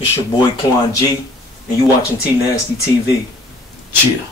It's your boy Quan G, and you watching Tnasty TV. Chill.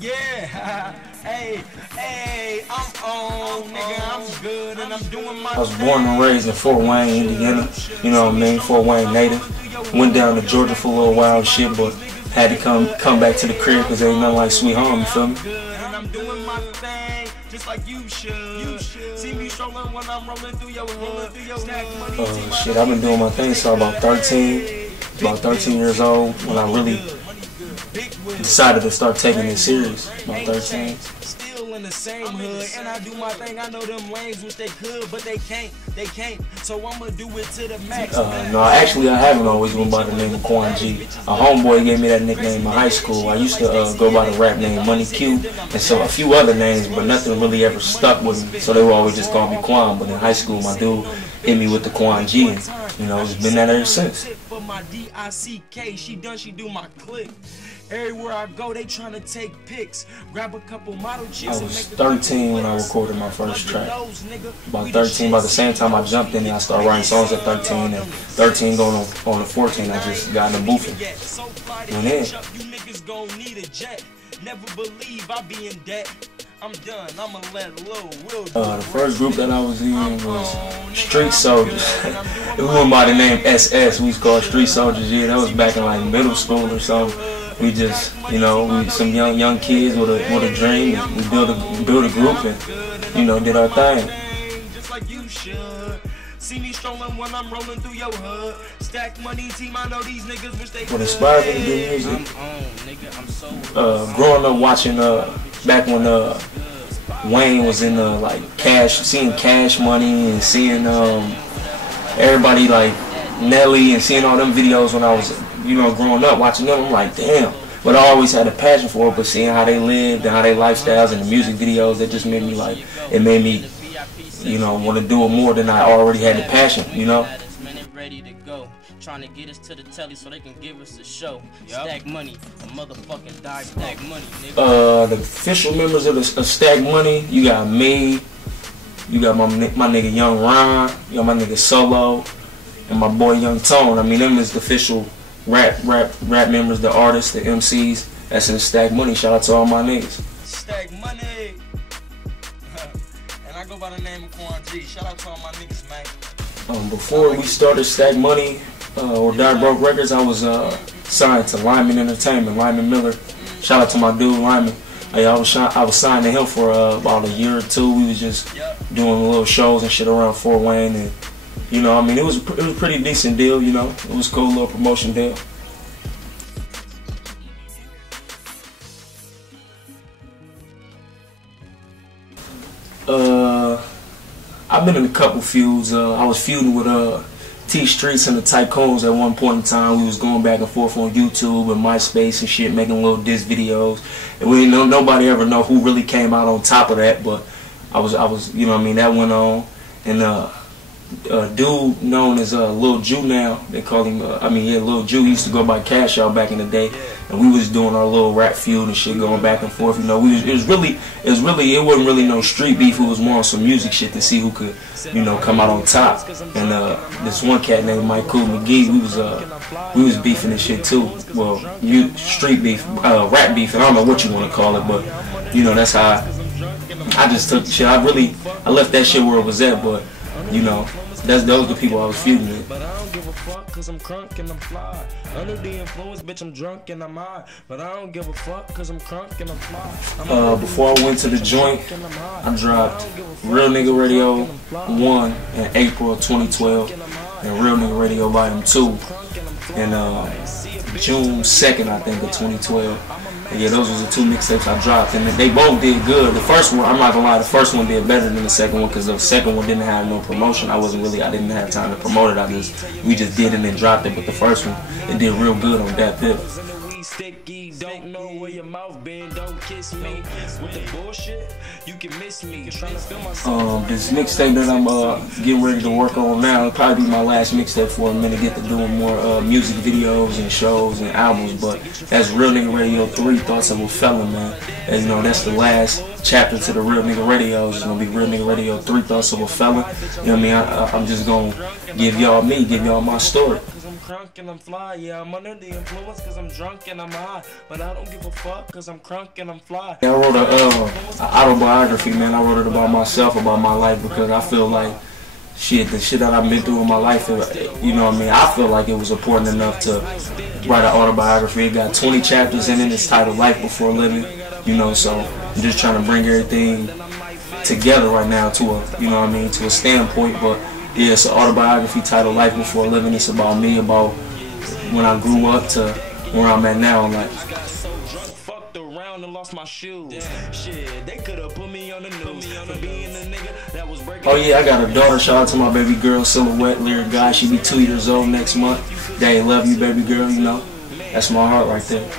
Yeah, hey, I'm on, nigga, I'm good, and I'm doing my I was born and raised in Fort Wayne, Indiana. You know what I mean? Fort Wayne native. Went down to Georgia for a little while and shit, but had to come back to the crib because ain't nothing like sweet home, you feel me? I'm doing my thing, just like you should. See me strolling when I'm rolling through your hood. Shit, I've been doing my thing since about 13 years old when I really decided to start taking it serious. About 13. Still in the same hood, and I do my thing. I know them lanes wish they could, but they can't. So I'ma do it to the max. No, actually I haven't always went by the name of Quan G. A homeboy gave me that nickname in high school. I used to go by the rap name Money Q, and so a few other names, but nothing really ever stuck with me. So they were always just calling me Quan. But in high school, my dude hit me with the Quan G, and you know it's been that ever since. For my D-I-C-K, she do my click. Everywhere I go, they trying to take pics. Grab a couple model chicks. I was 13 when I recorded my first track. About 13, by the same time I jumped in there, I started writing songs at 13. And 13 going on to 14, I just got in the booth and then. You niggas gon' need a jet. Never believe I be in debt. I'm done, I'ma let low. The first group that I was in was Street Soldiers. It went by the name SS. We was called Street Soldiers. Yeah, that was back in like middle school or something. We just, you know, we some young kids with a dream. And we built a group and, you know, did our thing. Just like you should. See me strolling when I'm rolling through your hood. Stack money, team. I know these niggas wish they what inspired me to do music? Growing up watching back when Wayne was in like seeing Cash Money and seeing everybody like Nelly and seeing all them videos when I was, you know, growing up watching them. I'm like, damn. But I always had a passion for it. But seeing how they lived and how they lifestyles and the music videos, it just made me like, it made me, you know, want to do it more than I already had the passion, you know. Trying to get us to the telly so they can give us a show. Stack Money, a motherfucking die. Stack Money, nigga. The official members of Stack Money, you got me, you got my nigga Young Ron, you got my nigga Solo, and my boy Young Tone. I mean, them is the official rap members, the artists, the MCs. That's in the Stack Money. Shout out to all my niggas. Stack Money. And I go by the name of Quan G. Shout out to all my niggas, man. Before we started Stack Money or Die Broke Records, I was signed to Lyman Entertainment, Lyman Miller. Shout out to my dude Lyman. I was signed to him for about a year or two. We was just doing little shows and shit around Fort Wayne, and you know, I mean, it was a pretty decent deal. You know, it was a cool little promotion deal. I've been in a couple feuds. I was feuding with T Streets and the Tycoons at one point in time. We was going back and forth on YouTube and MySpace and shit, making little diss videos. And we didn't know, nobody ever know who really came out on top of that. But I was, you know what I mean, that went on. And dude known as Lil Jew now, they call him. Lil Jew. He used to go by Cash Out back in the day. And we was doing our little rap feud and shit, going back and forth. You know, it wasn't really no street beef. It was more on some music shit to see who could, you know, come out on top. And this one cat named Mike Cool McGee, we was beefing and shit too. Well, street beef, rap beef, and I don't know what you want to call it, but you know, that's how I just took the shit. I left that shit where it was at, but you know, those the people I was feuding with. But I don't give a fuck, cause I'm crunk and I'm fly. Under the influence, bitch, I'm drunk and I'm high. But I don't give a fuck, cause I'm crunk and I'm fly. Before I went to the joint, I dropped Real Nigga Radio 1 in April of 2012 and Real Nigga Radio Volume 2 in June 2nd, I think, of 2012. Yeah, those was the 2 mixtapes I dropped, and they both did good. The first one, I'm not gonna lie, the first one did better than the second one because the second one didn't have no promotion. I didn't have time to promote it. We just did it and dropped it. But the first one, it did real good on that bit. Sticky, don't know where your mouth been, don't kiss me with the bullshit, you can miss me. Trying to feel myself. This mixtape that I'm getting ready to work on now, it'll probably be my last mixtape for a minute. Get to doing more music videos and shows and albums. But that's Real Nigga Radio 3, Thoughts of a Felon, man. And you know, that's the last chapter to the Real Nigga Radio. It's gonna be Real Nigga Radio 3, Thoughts of a Felon. You know what I mean? I'm just gonna give y'all my story. Crunk and I'm fly, yeah, I'm under the influence cause I'm drunk and I'm high, but I don't give a fuck cause I'm crunk and I'm fly. I wrote a autobiography, man. I wrote it about myself, about my life, because I feel like the shit that I've been through in my life, you know what I mean, I feel like it was important enough to write an autobiography. It got 20 chapters in it. It's titled Life Before Living, you know, so I'm just trying to bring everything together right now to a, you know what I mean, to a standpoint. But yeah, it's an autobiography titled Life Before Living. It's about me, about when I grew up to where I'm at now in life. Fucked around and lost my shoes. Shit, they could have put me on the news for being a nigga that was breaking. Oh yeah, I got a daughter. Shout out to my baby girl, Silhouette, Lyric Guy. She be 2 years old next month. Daddy love you, baby girl, you know. That's my heart right there.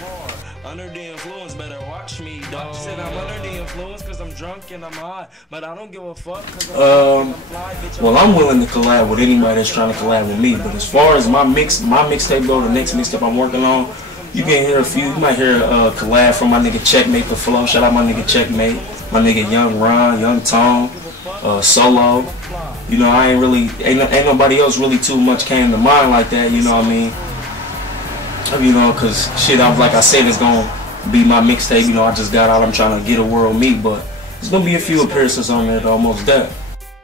Under the influence, better watch me, dog. Said I'm under the influence cause I'm drunk and I'm high, but I don't give a fuck cause I'm fly, bitch. Well, I'm willing to collab with anybody that's trying to collab with me, but as far as my mixtape go, the next mixtape I'm working on, you can hear a few. You might hear a collab from my nigga Checkmate the Flow. Shout out my nigga Checkmate, my nigga Young Ron, Young Tone, Solo. You know, I ain't nobody else really too much came to mind like that. You know what I mean? You know, cause shit, like I said, it's gonna be my mixtape. You know, I just got out. I'm trying to get a world meet, but there's gonna be a few appearances on there. Almost done.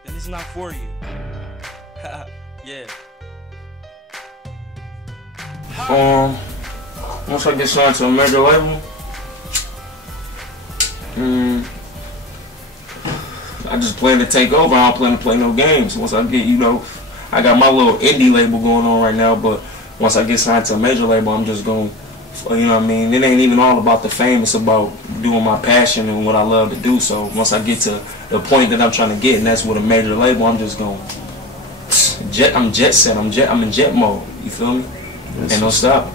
Then it's not for you. Yeah. Once I get signed to a major label, I just plan to take over. I don't plan to play no games. Once I get, you know, I got my little indie label going on right now, but once I get signed to a major label, I'm just going, you know what I mean? It ain't even all about the fame. It's about doing my passion and what I love to do. So once I get to the point that I'm trying to get, and that's with a major label, I'm just going, I'm jet set. I'm in jet mode. You feel me? Ain't no stop.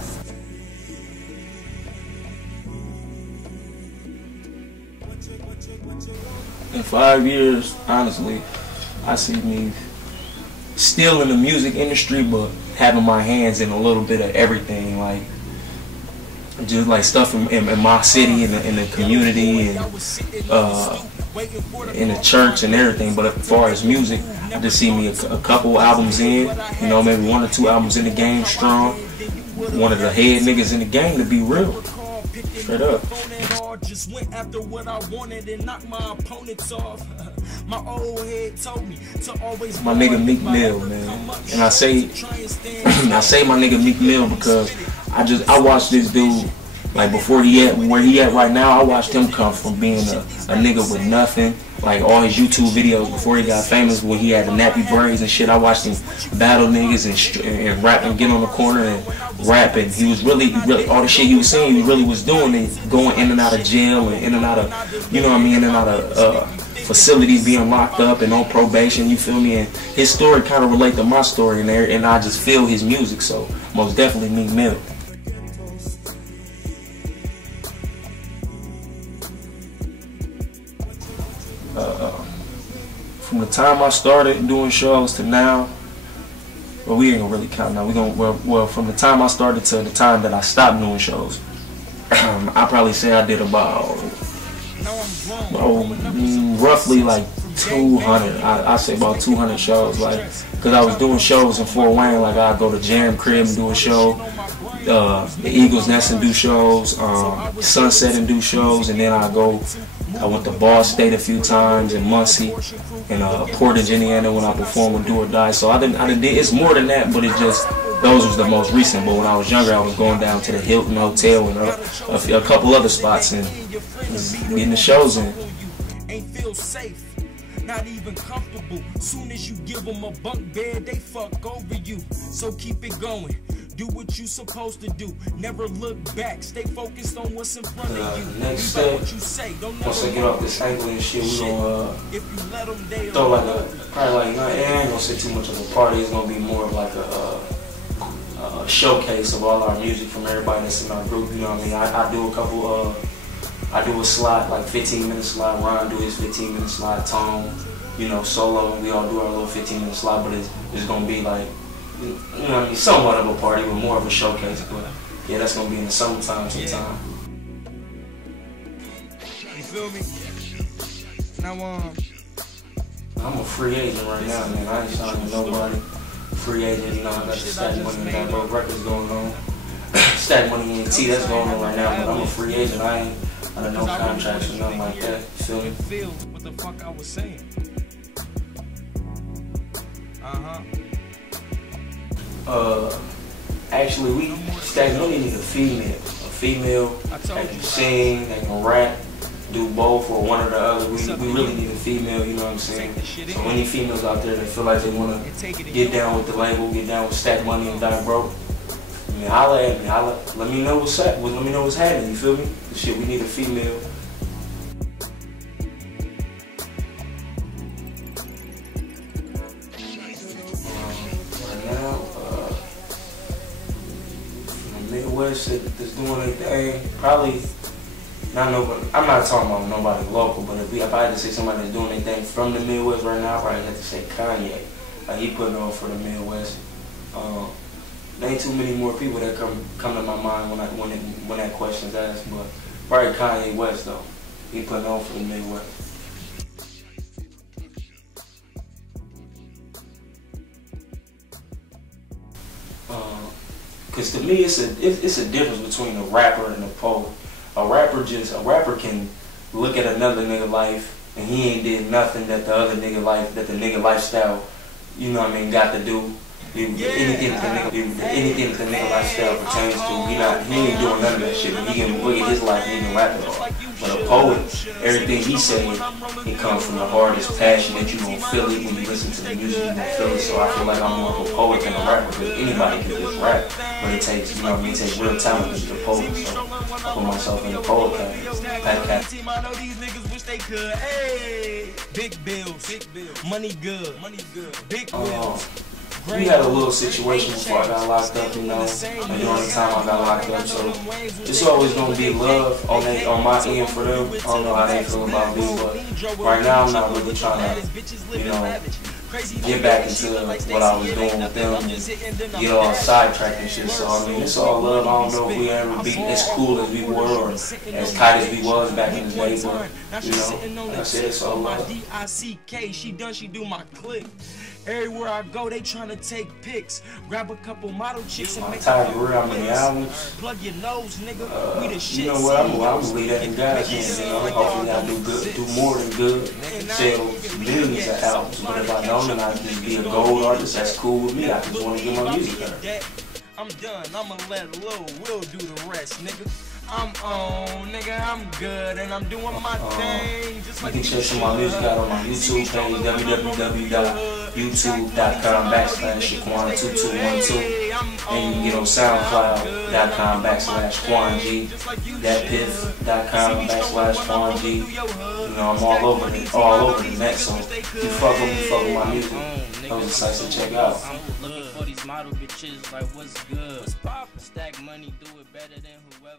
In 5 years, honestly, I see me still in the music industry, but having my hands in a little bit of everything, like just like stuff in my city, in the community, and in the church and everything. But as far as music, I just see me a couple albums in, you know, maybe 1 or 2 albums in the game, strong. One of the head niggas in the game, to be real. Straight up. Just went after what I wanted and knocked my opponents off. My old head told me to always. My nigga Meek Mill, man, and I say my nigga Meek Mill because I watched this dude, like before where he at right now. I watched him come from being a nigga with nothing, like all his YouTube videos before he got famous, when he had the nappy braids and shit. I watched him battle niggas and rap and get on the corner and rap, and he was really all the shit he was saying, he really was doing it, going in and out of jail and in and out of, you know what I mean, in and out of facilities, being locked up and on probation, you feel me? And his story kind of relate to my story, and I just feel his music, so most definitely Meek Mill. From the time I started doing shows to now, well, we ain't gonna really count now. Well, from the time I started to the time that I stopped doing shows, I probably say I did about roughly like 200. I say about 200 shows, like, cause I was doing shows in Fort Wayne. Like I go to Jam Crib and do a show, the Eagles Nest and do shows, Sunset and do shows, and then I went to Ball State a few times, in Muncie, and Portage, Indiana, when I performed with Do or Die. So I did. It's more than that, but it just, those was the most recent. But when I was younger, I was going down to the Hilton Hotel and a couple other spots and getting the shows in. Ain't feel safe, not even comfortable. Soon as you give them a bunk bed, they fuck over you. So keep it going. Do what you supposed to do. Never look back. Stay focused on what's in front of you. Next step, once I get off this angle and shit, we gonna throw like probably like, I ain't gonna say too much of a party. It's gonna be more of like a showcase of all our music from everybody that's in our group. You know what I mean? I do a couple I do a slot, like 15-minute slot. Ron do his 15-minute slot. Tone, you know, solo, and we all do our little 15-minute slot. But it's gonna be like, you know what I mean, somewhat of a party, but more of a showcase. But yeah, that's gonna be in the summertime sometime. You feel me? Now I'm a free agent right now, man. I ain't signing to nobody. Free agent, you know, I got the Stack Money and that Road Records going on. Stack Money and T, that's going on right now, but I'm a free agent. I ain't under no contracts or nothing like that. You feel me? What the fuck I was saying? Actually, we Stack Money need a female. A female that can sing, that can rap, do both or one or the other. We really need a female, you know what I'm saying? So any females out there that feel like they want to get down with the label, get down with Stack Money and Die Broke, I mean, holla at me. Let me know what's up. Let me know what's happening, you feel me? Shit, we need a female. Right now, from the Midwest that's doing their thing, probably not nobody. I'm not talking about nobody local, but if I had to say somebody that's doing their thing from the Midwest right now, I probably have to say Kanye. Like, he putting on for the Midwest. There ain't too many more people that come to my mind when that question's asked, but probably Kanye West though. He putting on for the Midwest. Cause to me, it's a difference between a rapper and a poet. A rapper can look at another nigga life and he ain't did nothing that the other nigga life, that the nigga lifestyle, you know what I mean, got to do. Anything that the nigga lifestyle pertains to, he ain't doing none of that shit. He can look at his life and he can rap it all. But a poet, everything he saying, it comes from the hardest passion that you gonna feel it when you listen to the music, you gonna feel it. So I feel like I'm more of a poet than a rapper, because anybody can just rap, but it takes, you know what I mean, it takes real talent to be a poet. So I put myself in the poet category. Big bills, money good, big bills. We had a little situation before I got locked up, you know, and during the time I got locked up, so it's always gonna be love on my end for them. I don't know how they feel about me, but right now I'm not really trying to, you know, get back into what I was doing with them and get all sidetracked and shit. So I mean, it's all love. I don't know if we ever be as cool as we were or as tight as we was back in the day, but you know, like I said, it's all love. She do my click. Everywhere I go, they tryna take pics. Grab a couple model chicks and make I'm in the albums. Plug your nose, nigga. We the shit. You know what? I'm gonna leave that in God's hands. You know, hopefully I do more than good. Sell millions of albums. But if I don't, and I just be a gold artist, that's cool with me. I just want to get my music heard. I'm done. I'ma let Lil Will do the rest, nnigga. I'm on, nigga, I'm good, and I'm doing my thing. Just like you can check some of my music out on my YouTube page, www.youtube.com/Quan2212, and you can get on SoundCloud.com/QuanG, thatpiff.com/QuanG. You know, I'm all over the net, so if you fuck with my music, those are the sites to check out. I'm looking for these model bitches, like what's good? What's poppin'? Stack Money, do it better than whoever.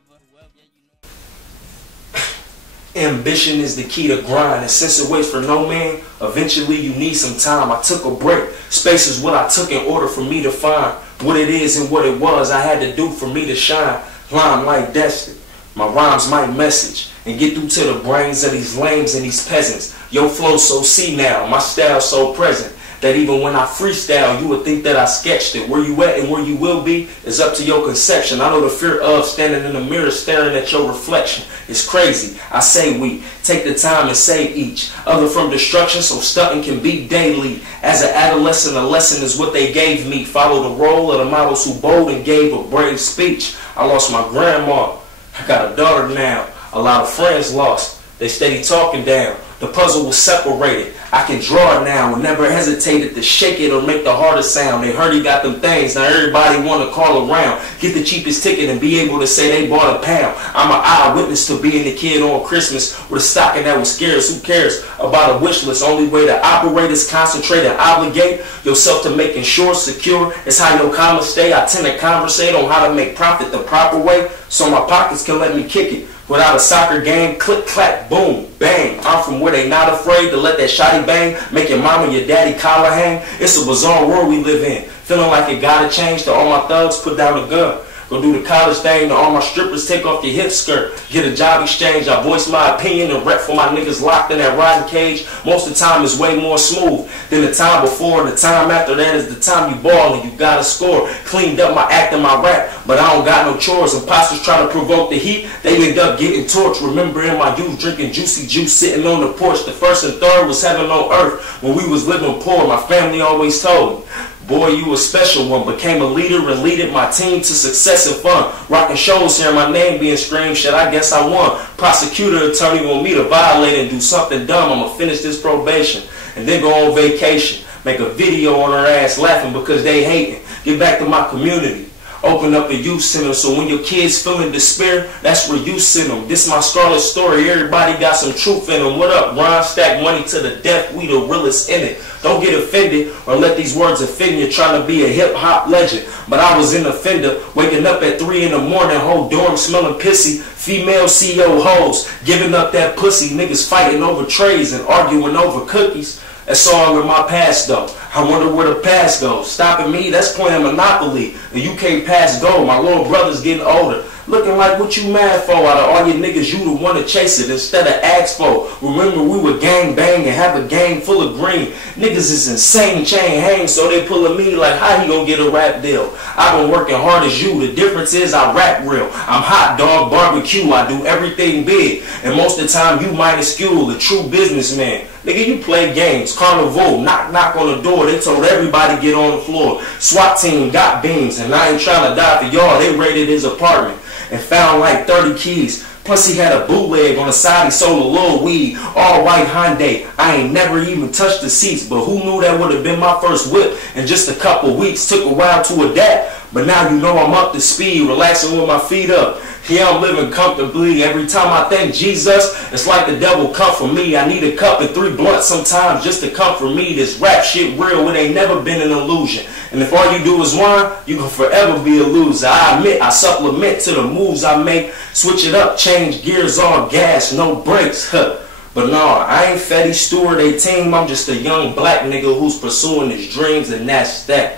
Ambition is the key to grind, and since it waits for no man, eventually you need some time. I took a break. Space is what I took in order for me to find what it is and what it was I had to do for me to shine. Limelight destined. My rhymes might message and get through to the brains of these lames and these peasants. Your flow so senile, my style so present, that even when I freestyle, you would think that I sketched it. Where you at and where you will be is up to your conception. I know the fear of standing in the mirror staring at your reflection is crazy. I say we take the time and save each other from destruction, so stunting can be daily. As an adolescent, a lesson is what they gave me. Follow the role of the models who bold and gave a brave speech. I lost my grandma. I got a daughter now. A lot of friends lost. They steady talking down. The puzzle was separated. I can draw it now and never hesitated to shake it or make the hardest sound. They heard he got them things, now everybody want to call around. Get the cheapest ticket and be able to say they bought a pound. I'm an eyewitness to being the kid on Christmas with a stocking that was scarce. Who cares about a wish list? Only way to operate is concentrate and obligate yourself to making sure secure. It's how your commas stay. I tend to conversate on how to make profit the proper way so my pockets can let me kick it. Without a soccer game, click, clack, boom, bang. I'm from where they not afraid to let that shotty bang, make your mama and your daddy collar hang. It's a bizarre world we live in. Feeling like it gotta change to all my thugs, put down the gun. Go do the college thing to all my strippers, take off your hip skirt. Get a job exchange, I voice my opinion and rep for my niggas locked in that riding cage. Most of the time is way more smooth than the time before. The time after that is the time you ball and you gotta score. Cleaned up my act and my rap, but I don't got no chores. Imposters try to provoke the heat, they end up getting torched. Remember in my youth drinking juicy juice, sitting on the porch. The first and third was heaven on earth when we was living poor. My family always told me, boy, you a special one. Became a leader and leaded my team to success and fun. Rocking shows, hearing my name being screamed. Shit, I guess I won. Prosecutor attorney want me to violate and do something dumb. I'ma finish this probation and then go on vacation. Make a video on her ass laughing because they hating. Get back to my community. Open up a youth center so when your kids feeling despair, that's where you send them. This my scarlet story. Everybody got some truth in them. What up, Ron? Stack money to the death. We the realest in it. Don't get offended or let these words offend you trying to be a hip-hop legend. But I was an offender, waking up at 3 in the morning, whole dorm smelling pissy. Female CEO hoes, giving up that pussy. Niggas fighting over trays and arguing over cookies. That's all in my past though. I wonder where the past goes. Stopping me, that's playing Monopoly. And you can't pass go. My little brother's getting older. Looking like what you mad for? Out of all your niggas, you the one to chase it instead of ask for. Remember we were gang bang and have a gang full of green. Niggas is insane chain hang, so they pulling me like how he gonna get a rap deal? I've been working hard as you. The difference is I rap real. I'm hot dog barbecue. I do everything big. And most of the time you minuscule, the true businessman. Nigga, you play games. Carnival, knock knock on the door. They told everybody get on the floor. SWAT team got beams, and I ain't trying to die for y'all. They raided his apartment and found like 30 keys. Plus he had a bootleg on the side. He sold a little weed. All white Hyundai. I ain't never even touched the seats, but who knew that would have been my first whip in just a couple weeks. Took a while to adapt, but now you know I'm up to speed, relaxing with my feet up. Yeah, I'm living comfortably. Every time I thank Jesus, it's like the devil come for me. I need a cup and 3 blunts sometimes just to comfort me. This rap shit real, it ain't never been an illusion. And if all you do is whine, you can forever be a loser. I admit, I supplement to the moves I make. Switch it up, change gears, all gas, no brakes. Huh. But nah, I ain't Fetty Stewart 18. I'm just a young black nigga who's pursuing his dreams, and that's that.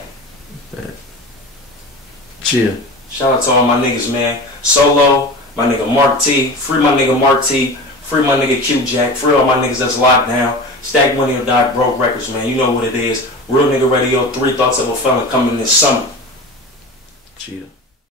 Chill. Shout out to all my niggas, man. Solo, my nigga Mark T. Free my nigga Mark T. Free my nigga Q Jack. Free all my niggas that's locked down. Stack Money or Die Broke Records, man. You know what it is. Real Nigga Radio 3 Thoughts of a Felon coming this summer. Chill.